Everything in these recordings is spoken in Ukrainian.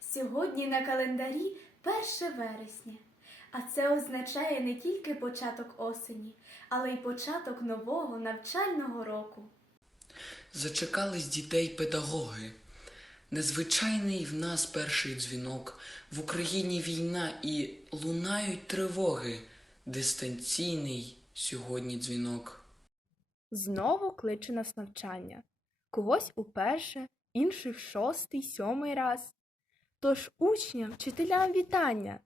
Сьогодні на календарі 1 вересня, а це означає не тільки початок осені, але й початок нового навчального року. Зачекались дітей педагоги. Незвичайний в нас перший дзвінок. В Україні війна і лунають тривоги. Дистанційний сьогодні дзвінок. Знову кличе нас навчання. Когось уперше, інших шостий, сьомий раз. Тож учням, вчителям вітання.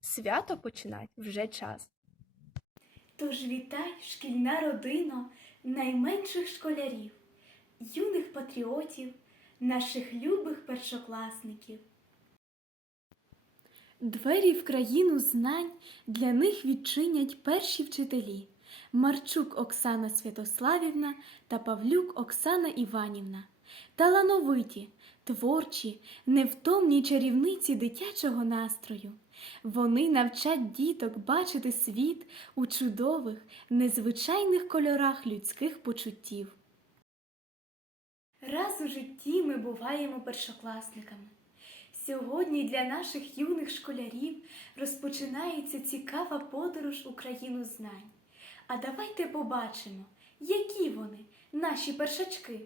Свято починать вже час. Тож вітай, шкільна родина найменших школярів, юних патріотів, наших любих першокласників. Двері в країну знань для них відчинять перші вчителі Марчук Оксана Святославівна та Павлюк Оксана Іванівна. Талановиті, творчі, невтомні чарівниці дитячого настрою. Вони навчать діток бачити світ у чудових, незвичайних кольорах людських почуттів. Раз у житті ми буваємо першокласниками. Сьогодні для наших юних школярів розпочинається цікава подорож у країну знань. А давайте побачимо, які вони, наші першачки.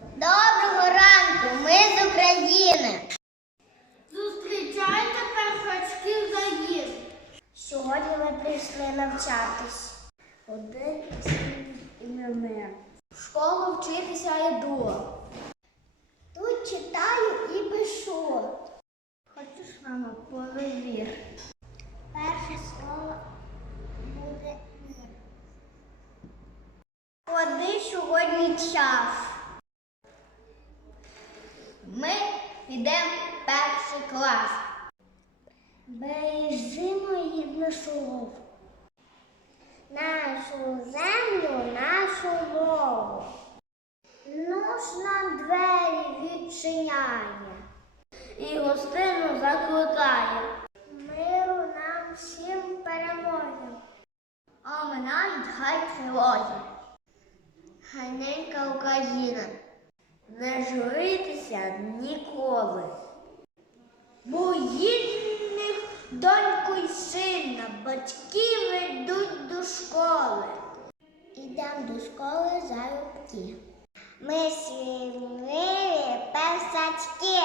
Доброго ранку, ми з України. Зустрічайте першачків заїзд. Сьогодні ми прийшли навчатись. Один іменем. В школу вчитися йду. Тут читаю і пишу. Хочеш, мама, перевір. Перше слово буде мир. Ходи сьогодні час. Ми йдемо в перший клас. Бережимо гідне слово. Нашу землю, нашу мову. Нож нам двері відчиняє. І гостину закликає. Миру нам всім перемоги. А минають хай тривоги. Ганенька Україна. Не журитися ніколи. Бо гідних доньку й сина, батьки ведуть до школи. Ідемо до школи залюбки. Ми сміливі персачки.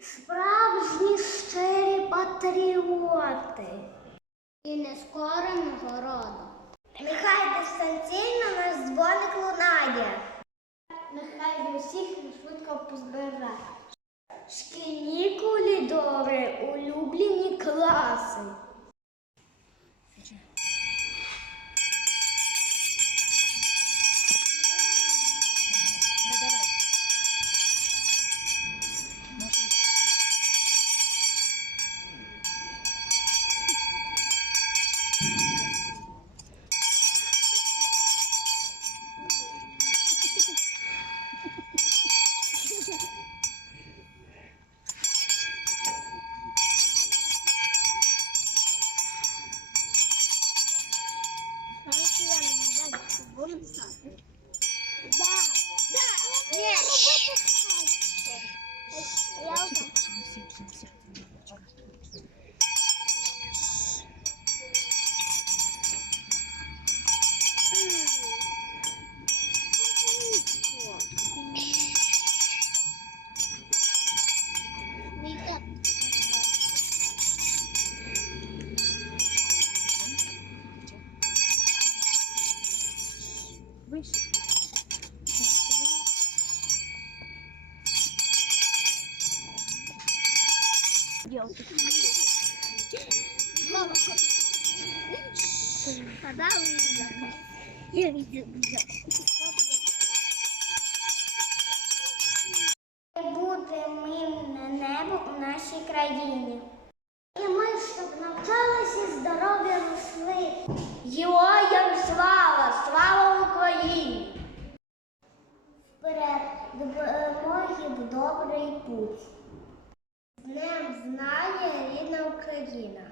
Справжні щирі патріоти. І не скоро нагорода. Нехай дистанційно наш дзвоник лунає. Нехай всіх швидко позбирає. Шкільні коридори, улюблені класи. Да. Да, але я робити. Буде мирне небо у нашій країні. І ми, щоб навчалися здоров'я росли. Героям слава, слава Україні! Вперед до перемоги добрий путь. З Днем знає рідна Україна.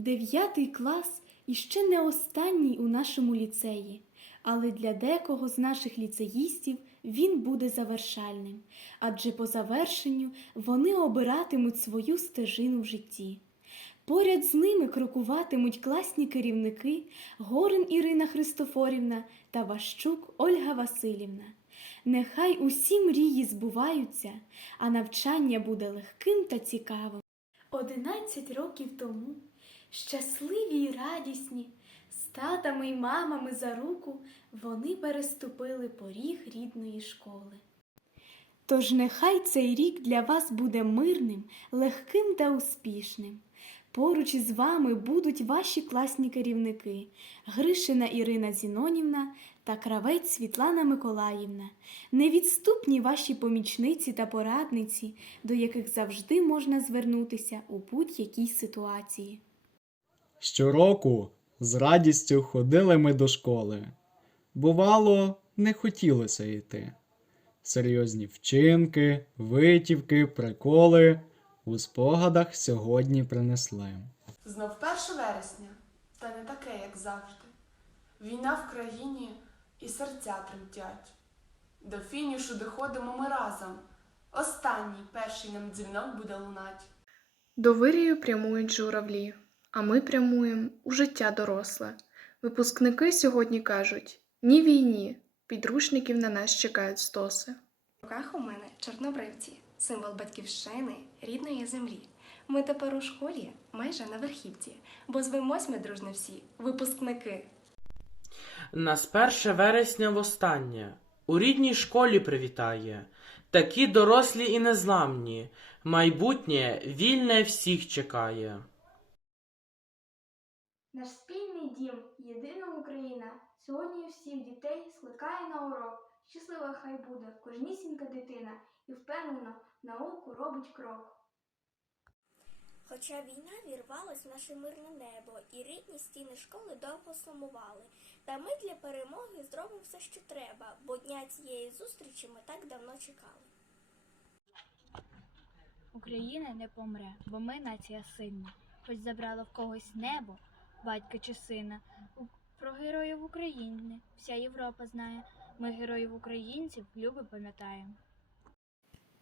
Дев'ятий клас іще не останній у нашому ліцеї, але для декого з наших ліцеїстів він буде завершальним, адже по завершенню вони обиратимуть свою стежину в житті. Поряд з ними крокуватимуть класні керівники Горин Ірина Христофорівна та Ващук Ольга Васильівна. Нехай усі мрії збуваються, а навчання буде легким та цікавим. Одинадцять років тому, щасливі й радісні, з татами й мамами за руку вони переступили поріг рідної школи. Тож нехай цей рік для вас буде мирним, легким та успішним. Поруч із вами будуть ваші класні керівники Гришина Ірина Зінонівна та кравець Світлана Миколаївна, невідступні ваші помічниці та порадниці, до яких завжди можна звернутися у будь-якій ситуації. Щороку з радістю ходили ми до школи. Бувало, не хотілося йти. Серйозні вчинки, витівки, приколи у спогадах сьогодні принесли. Знов 1 вересня, та не таке, як завжди. Війна в країні і серця тремтять. До фінішу доходимо ми разом. Останній перший нам дзвінок буде лунать. До вирію прямують журавлі, а ми прямуємо у життя доросле. Випускники сьогодні кажуть ні війні, підручників на нас чекають стоси. В руках у мене чорнобривці, символ батьківщини, рідної землі. Ми тепер у школі майже на верхівці, бо звемось ми дружно всі, випускники. Нас 1 вересня востаннє у рідній школі привітає. Такі дорослі і незламні. Майбутнє вільне всіх чекає. Наш спільний дім, єдина Україна, сьогодні всіх дітей скликає на урок. Щаслива хай буде кожнісінька дитина і впевнено науку робить крок. Хоча війна вірвалась в наше мирне небо, і рідні стіни школи довго сумували. Та ми для перемоги зробимо все, що треба, бо дня цієї зустрічі ми так давно чекали. Україна не помре, бо ми нація сильна, хоч забрала в когось небо, батька чи сина. Про героїв України вся Європа знає. Ми героїв українців любо пам'ятаємо.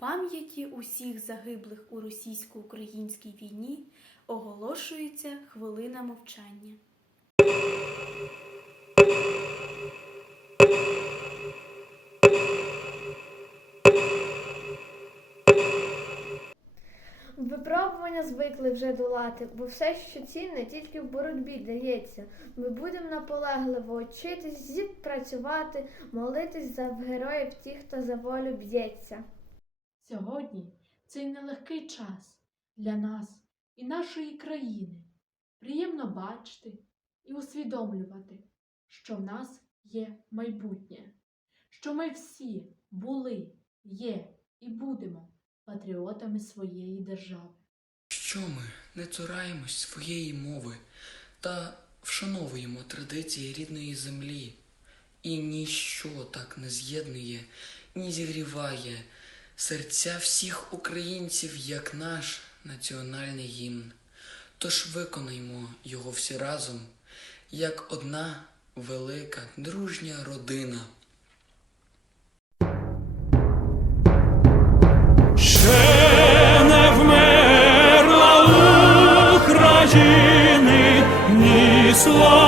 Пам'яті усіх загиблих у російсько-українській війні оголошується хвилина мовчання. Випробування звикли вже долати, бо все, що цінне, тільки в боротьбі дається. Ми будемо наполегливо вчитись, зіпрацювати, молитись за героїв тих, хто за волю б'ється. Сьогодні цей нелегкий час для нас і нашої країни. Приємно бачити і усвідомлювати, що в нас є майбутнє, що ми всі були, є і будемо патріотами своєї держави. Що ми не цураємось своєї мови та вшановуємо традиції рідної землі, і ніщо так не з'єднує, ні зігріває серця всіх українців, як наш національний гімн. Тож виконаймо його всі разом, як одна велика дружня родина. Ще не вмерла України ні слава,